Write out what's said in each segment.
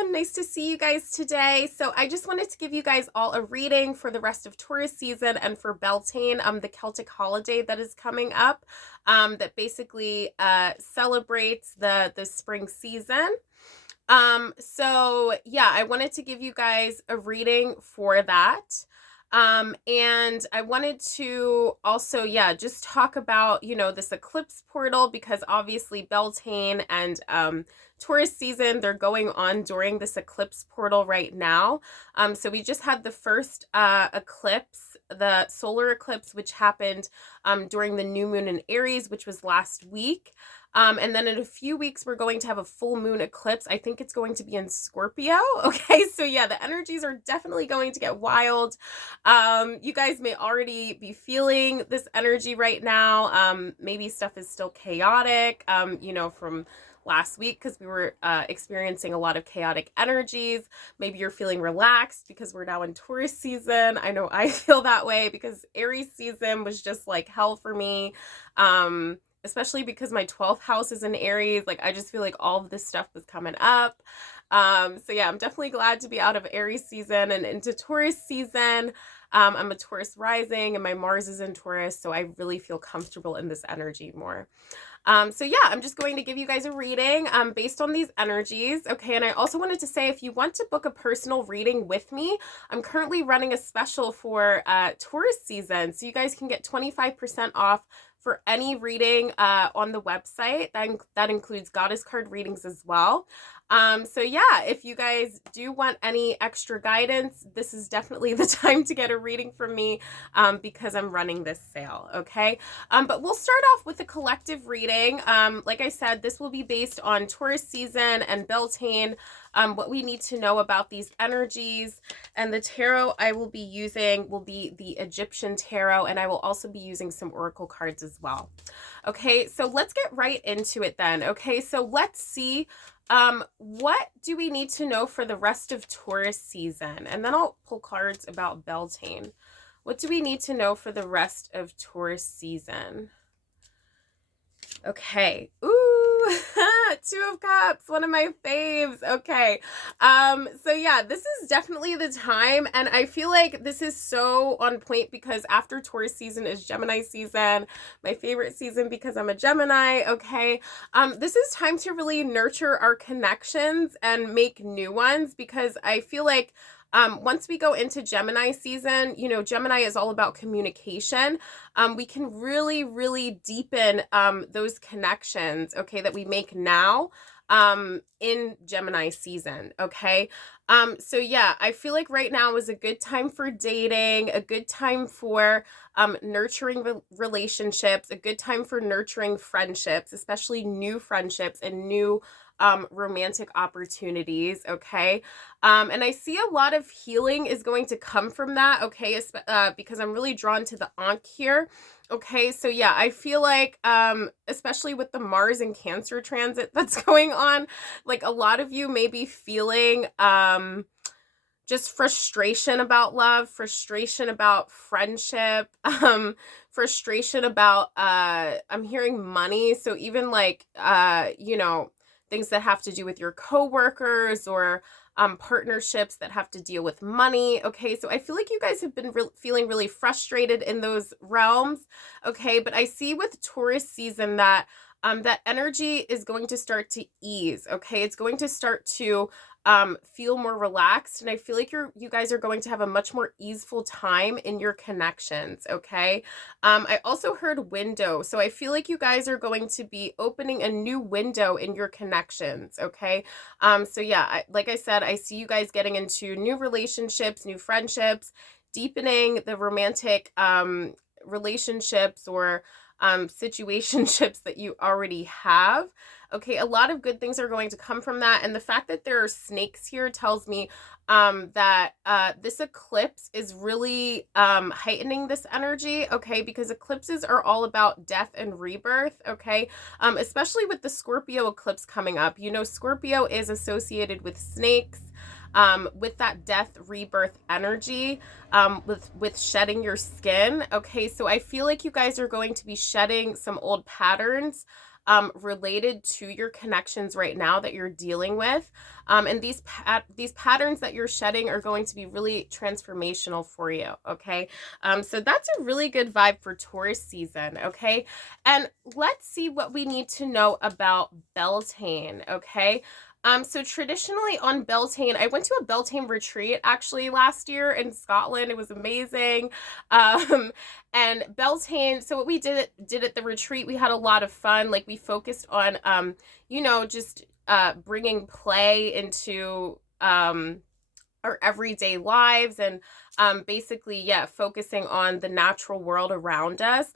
everyone. Nice to see you guys today. So I just wanted to give you guys all a reading for the rest of Taurus season and for Beltane, the Celtic holiday that is coming up, that basically celebrates the spring season. So yeah, I wanted to give you guys a reading for that. And I wanted to also, yeah, just talk about, this eclipse portal because obviously Beltane and Taurus season, they're going on during this eclipse portal right now. So we just had the first eclipse, the solar eclipse, which happened during the new moon in Aries, which was last week. And then in a few weeks, we're going to have a full moon eclipse. I think it's going to be in Scorpio. Okay, so yeah, the energies are definitely going to get wild. You guys may already be feeling this energy right now. Maybe stuff is still chaotic, from last week because we were experiencing a lot of chaotic energies. Maybe you're feeling relaxed because we're now in Taurus season. I know I feel that way because Aries season was just like hell for me. Especially because my 12th house is in Aries. Like, I just feel like all of this stuff was coming up. So yeah, I'm definitely glad to be out of Aries season and into Taurus season. I'm a Taurus rising and my Mars is in Taurus, so I really feel comfortable in this energy more. So yeah, I'm just going to give you guys a reading based on these energies. Okay, and I also wanted to say if you want to book a personal reading with me, I'm currently running a special for Taurus season. So you guys can get 25% off for any reading on the website. That includes goddess card readings as well. So yeah, if you guys do want any extra guidance, this is definitely the time to get a reading from me because I'm running this sale, okay? But we'll start off with a collective reading. Like I said, this will be based on Taurus season and Beltane, what we need to know about these energies. And the tarot I will be using will be the Egyptian tarot, and I will also be using some oracle cards as well. Okay, so let's get right into it then. Okay, so let's see. What do we need to know for the rest of Taurus season? And then I'll pull cards about Beltane. What do we need to know for the rest of Taurus season? Okay. Ooh, Two of Cups, one of my faves. Okay. So yeah, this is definitely the time. And I feel like this is so on point because after Taurus season is Gemini season, my favorite season because I'm a Gemini. Okay. This is time to really nurture our connections and make new ones because I feel like once we go into Gemini season, Gemini is all about communication. We can really, really deepen those connections, okay, that we make now in Gemini season, okay? So yeah, I feel like right now is a good time for dating, a good time for nurturing relationships, a good time for nurturing friendships, especially new friendships and new romantic opportunities, okay? And I see a lot of healing is going to come from that, okay? Because I'm really drawn to the Ankh here. Okay, so yeah, I feel like, especially with the Mars and Cancer transit that's going on, like a lot of you may be feeling just frustration about love, frustration about friendship, frustration about, I'm hearing money. So even like, things that have to do with your coworkers or partnerships that have to deal with money. Okay, so I feel like you guys have been feeling really frustrated in those realms. Okay, but I see with Taurus season that that energy is going to start to ease. Okay, it's going to start to feel more relaxed, and I feel like you guys are going to have a much more easeful time in your connections. Okay, I also heard window, so I feel like you guys are going to be opening a new window in your connections. Okay, so yeah, like I said, I see you guys getting into new relationships, new friendships, deepening the romantic relationships or situationships that you already have. Okay, a lot of good things are going to come from that. And the fact that there are snakes here tells me that this eclipse is really heightening this energy, okay? Because eclipses are all about death and rebirth, okay? Especially with the Scorpio eclipse coming up. Scorpio is associated with snakes, with that death rebirth energy, with shedding your skin. Okay, so I feel like you guys are going to be shedding some old patterns related to your connections right now that you're dealing with. And these patterns that you're shedding are going to be really transformational for you, okay? So that's a really good vibe for Taurus season, okay? And let's see what we need to know about Beltane, okay? So traditionally on Beltane, I went to a Beltane retreat actually last year in Scotland. It was amazing. Um, and Beltane, so what we did at the retreat, we had a lot of fun. Like we focused on, just bringing play into our everyday lives and basically, yeah, focusing on the natural world around us.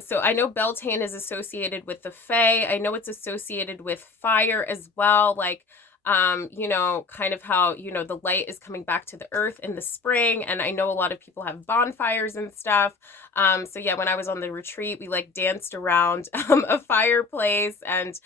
So I know Beltane is associated with the Fae. I know it's associated with fire as well, like kind of how, the light is coming back to the earth in the spring. And I know a lot of people have bonfires and stuff. So yeah, when I was on the retreat, we like danced around a fireplace and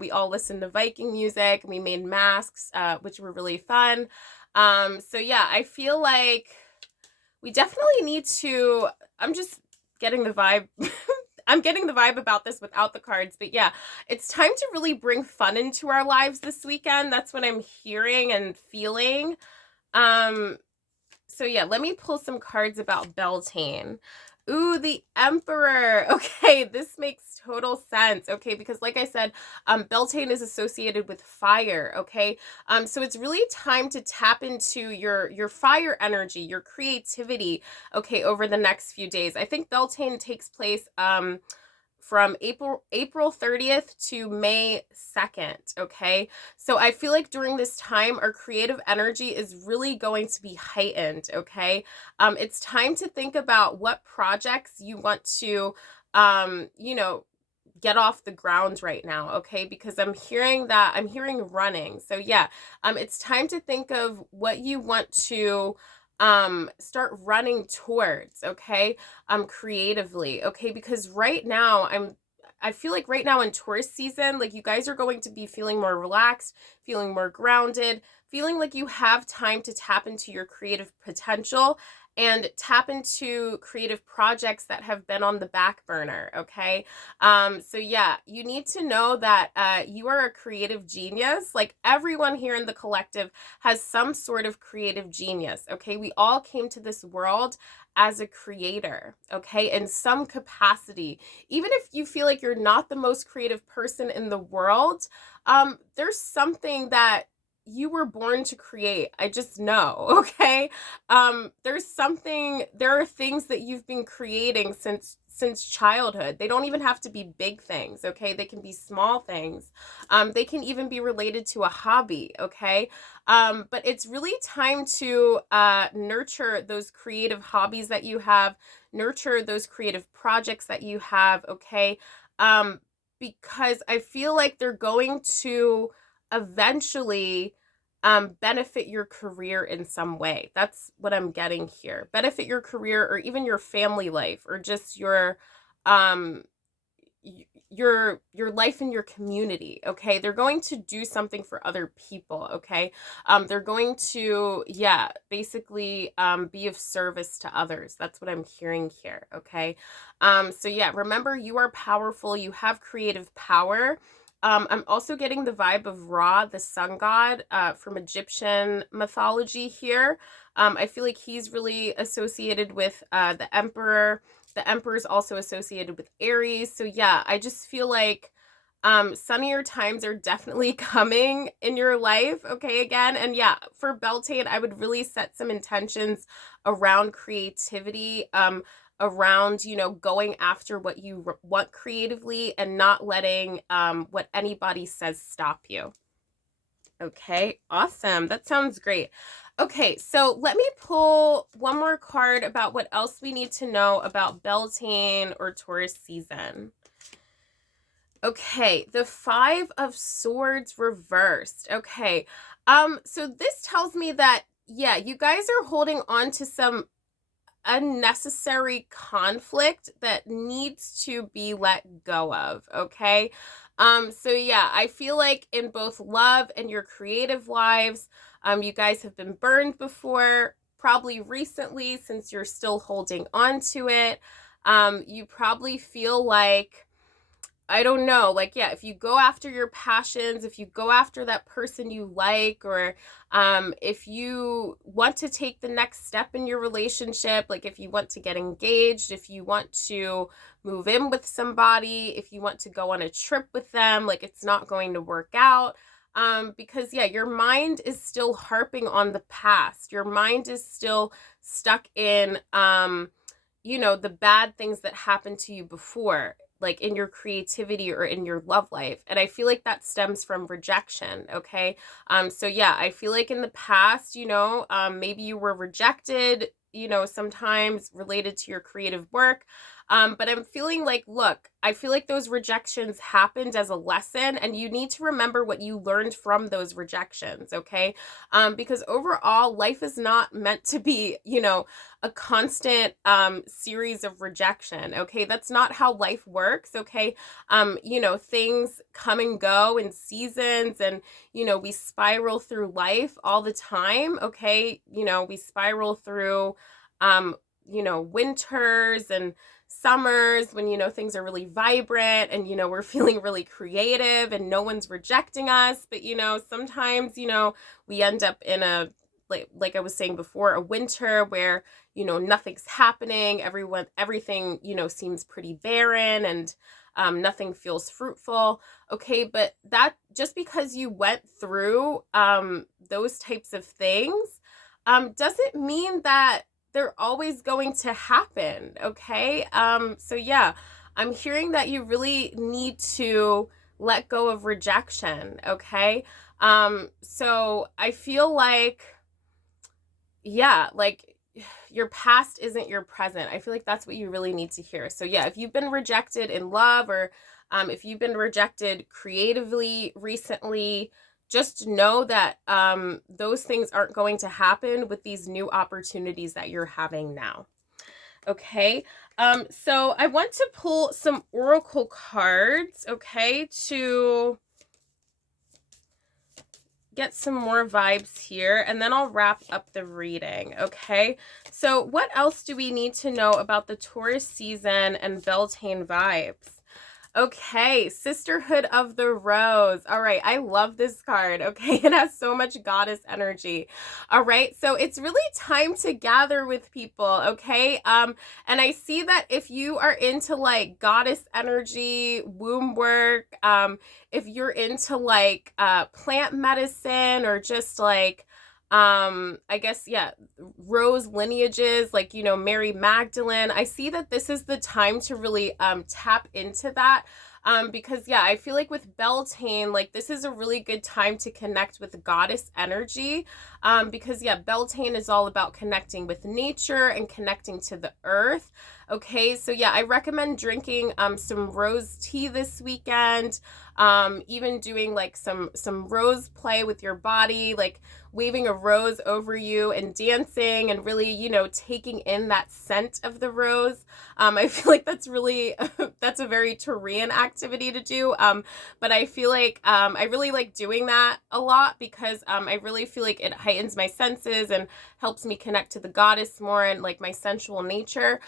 we all listened to Viking music and we made masks, which were really fun. So yeah, I feel like we definitely need to, I'm just getting the vibe. I'm getting the vibe about this without the cards, but yeah, it's time to really bring fun into our lives this weekend. That's what I'm hearing and feeling. So yeah, let me pull some cards about Beltane. Ooh, the Emperor. Okay, this makes total sense. Okay, because like I said, Beltane is associated with fire. Okay, so it's really time to tap into your fire energy, your creativity. Okay, over the next few days. I think Beltane takes place from April 30th to May 2nd, okay? So I feel like during this time, our creative energy is really going to be heightened, okay? It's time to think about what projects you want to, get off the ground right now, okay? Because I'm hearing running. So yeah, it's time to think of what you want to start running towards, okay? Creatively, okay? Because right now I feel like right now in Taurus season, like you guys are going to be feeling more relaxed, feeling more grounded, feeling like you have time to tap into your creative potential and tap into creative projects that have been on the back burner, okay? So yeah, you need to know that you are a creative genius. Like everyone here in the collective has some sort of creative genius, okay? We all came to this world as a creator, okay, in some capacity. Even if you feel like you're not the most creative person in the world, there's something that you were born to create. I just know, okay? There are things that you've been creating since childhood. They don't even have to be big things, okay? They can be small things. They can even be related to a hobby, okay? But it's really time to nurture those creative hobbies that you have, nurture those creative projects that you have, okay? Because I feel like they're going to eventually benefit your career in some way. That's what I'm getting here. Benefit your career or even your family life or just um your life in your community, okay? They're going to do something for other people, okay? They're going to, yeah, basically be of service to others. That's what I'm hearing here, okay? So yeah, remember you are powerful. You have creative power. I'm also getting the vibe of Ra, the sun god, from Egyptian mythology here. I feel like he's really associated with the emperor. The emperor is also associated with Aries. So yeah, I just feel like sunnier times are definitely coming in your life, okay, again. And yeah, for Beltane, I would really set some intentions around creativity, around, going after what you want creatively and not letting what anybody says stop you. Okay, awesome. That sounds great. Okay, so let me pull one more card about what else we need to know about Beltane or Taurus season. Okay, the Five of Swords reversed. Okay, so this tells me that, yeah, you guys are holding on to some unnecessary conflict that needs to be let go of, okay? So yeah, I feel like in both love and your creative lives, you guys have been burned before, probably recently since you're still holding on to it. You probably feel like I don't know, like, yeah, if you go after your passions, if you go after that person you like, or if you want to take the next step in your relationship, like if you want to get engaged, if you want to move in with somebody, if you want to go on a trip with them, like it's not going to work out. Because yeah, your mind is still harping on the past. Your mind is still stuck in, the bad things that happened to you before, like in your creativity or in your love life. And I feel like that stems from rejection. Okay. So yeah, I feel like in the past, maybe you were rejected, sometimes related to your creative work. But I'm feeling like, look, I feel like those rejections happened as a lesson, and you need to remember what you learned from those rejections, okay? Because overall, life is not meant to be, a constant series of rejection, okay? That's not how life works, okay? Things come and go in seasons, and, we spiral through life all the time, okay? We spiral through, winters and summers when things are really vibrant, and we're feeling really creative and no one's rejecting us, but sometimes we end up in a, like I was saying before, a winter where nothing's happening, everything seems pretty barren, and nothing feels fruitful. Okay, but that, just because you went through those types of things doesn't mean that they're always going to happen, okay? So yeah, I'm hearing that you really need to let go of rejection, okay? So I feel like, yeah, like your past isn't your present. I feel like that's what you really need to hear. So yeah, if you've been rejected in love, or if you've been rejected creatively recently, just know that those things aren't going to happen with these new opportunities that you're having now. Okay, so I want to pull some oracle cards, okay, to get some more vibes here, and then I'll wrap up the reading, okay? So what else do we need to know about the Taurus season and Beltane vibes? Okay, Sisterhood of the Rose. All right, I love this card, okay? It has so much goddess energy. All right, so it's really time to gather with people, okay? And I see that if you are into like goddess energy, womb work, if you're into like plant medicine, or just like I guess, yeah, rose lineages, like Mary Magdalene, I see that this is the time to really tap into that, because yeah, I feel like with Beltane, like this is a really good time to connect with goddess energy, because yeah, Beltane is all about connecting with nature and connecting to the earth. Okay, so yeah, I recommend drinking some rose tea this weekend, even doing like some rose play with your body, like waving a rose over you and dancing, and really taking in that scent of the rose. I feel like that's really that's a very Taurian activity to do, but I feel like I really like doing that a lot, because I really feel like it heightens my senses and helps me connect to the goddess more, and like my sensual nature.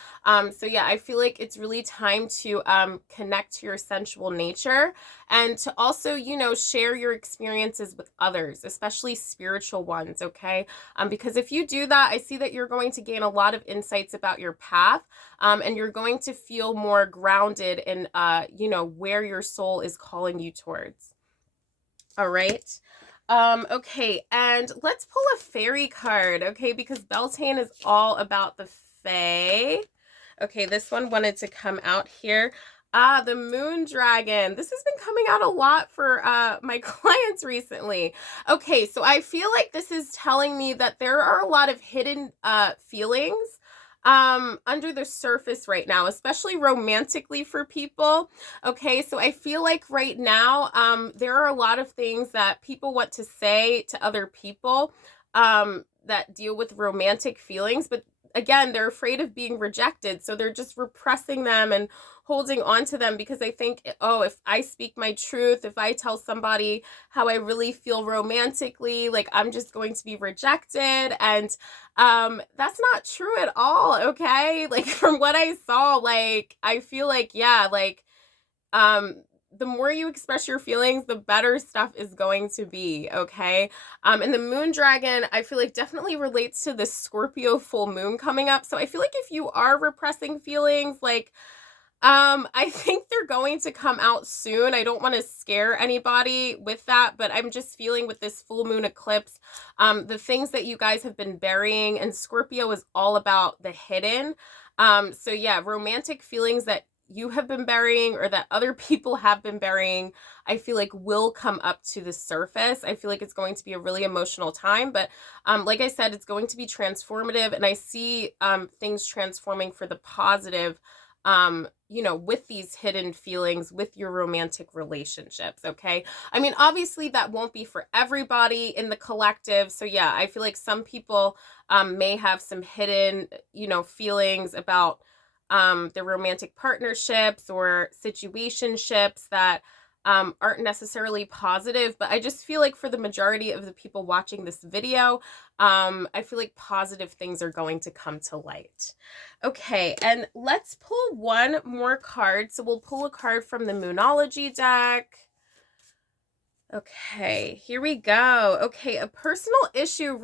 So yeah, I feel like it's really time to connect to your sensual nature, and to also share your experiences with others, especially spiritual ones, okay? Because if you do that, I see that you're going to gain a lot of insights about your path, and you're going to feel more grounded in where your soul is calling you towards. All right. Okay, and let's pull a fairy card, okay? Because Beltane is all about the fae. Okay, this one wanted to come out here. The moon dragon. This has been coming out a lot for my clients recently. Okay, so I feel like this is telling me that there are a lot of hidden feelings under the surface right now, especially romantically for people. Okay, so I feel like right now there are a lot of things that people want to say to other people that deal with romantic feelings, but again, they're afraid of being rejected, so they're just repressing them and holding on to them, because I think, oh, if I speak my truth, if I tell somebody how I really feel romantically, like I'm just going to be rejected. And that's not true at all, okay? Like from what I saw, like I feel like, yeah, like the more you express your feelings, the better stuff is going to be, okay? And the moon dragon, I feel like definitely relates to the Scorpio full moon coming up. So I feel like if you are repressing feelings, like, I think they're going to come out soon. I don't want to scare anybody with that, but I'm just feeling with this full moon eclipse, the things that you guys have been burying, and Scorpio is all about the hidden. So yeah, romantic feelings that you have been burying or that other people have been burying, I feel like will come up to the surface. I feel like it's going to be a really emotional time, but like I said, it's going to be transformative, and I see things transforming for the positive, you know, with these hidden feelings, with your romantic relationships, okay? I mean, obviously that won't be for everybody in the collective. So yeah, I feel like some people may have some hidden, you know, feelings about their romantic partnerships or situationships that aren't necessarily positive, but I just feel like for the majority of the people watching this video, I feel like positive things are going to come to light. Okay, and let's pull one more card. So we'll pull a card from the Moonology deck. Okay, here we go. Okay, a personal issue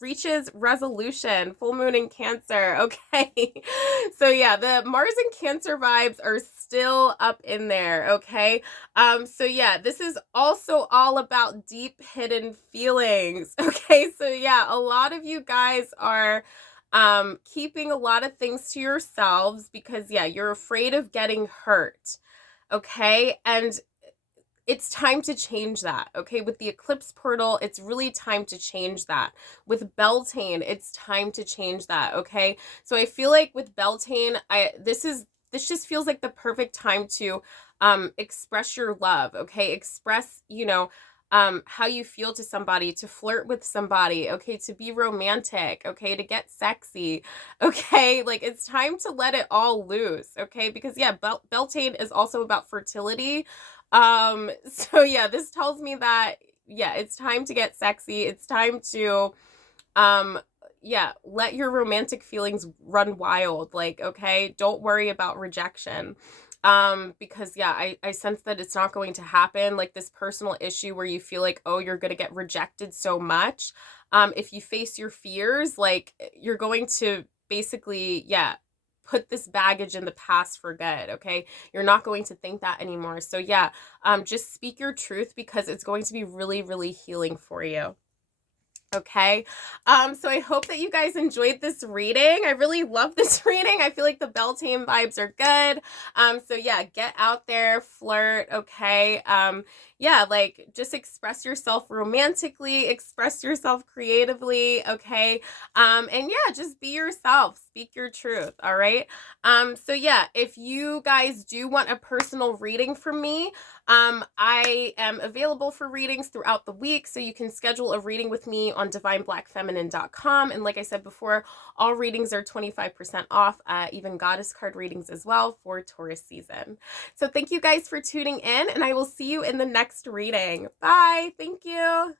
reaches resolution. Full moon in Cancer. Okay. So yeah, the Mars and Cancer vibes are still up in there, okay? So yeah, this is also all about deep hidden feelings. Okay? So yeah, a lot of you guys are keeping a lot of things to yourselves because yeah, you're afraid of getting hurt. Okay? And it's time to change that, okay? With the eclipse portal, it's really time to change that. With Beltane, it's time to change that, okay? So I feel like with Beltane, this just feels like the perfect time to express your love, okay? Express, you know, how you feel to somebody, to flirt with somebody, okay? To be romantic, okay? To get sexy, okay? Like, it's time to let it all loose, okay? Because yeah, Beltane is also about fertility. So yeah, this tells me that, yeah, it's time to get sexy. It's time to, um, yeah, let your romantic feelings run wild. Like, okay, don't worry about rejection. Because yeah, I sense that it's not going to happen. Like this personal issue where you feel like, oh, you're going to get rejected so much. If you face your fears, like you're going to basically, yeah, put this baggage in the past for good, okay? You're not going to think that anymore. So yeah, just speak your truth because it's going to be really, really healing for you. Okay. So I hope that you guys enjoyed this reading. I really love this reading. I feel like the Beltane vibes are good. So yeah, get out there, flirt, okay? Yeah, like just express yourself romantically, express yourself creatively, okay? And yeah, just be yourself, speak your truth, all right? So yeah, if you guys do want a personal reading from me, I am available for readings throughout the week, so you can schedule a reading with me on divineblackfeminine.com. And like I said before, all readings are 25% off, even goddess card readings as well for Taurus season. So thank you guys for tuning in, and I will see you in the next reading. Bye. Thank you.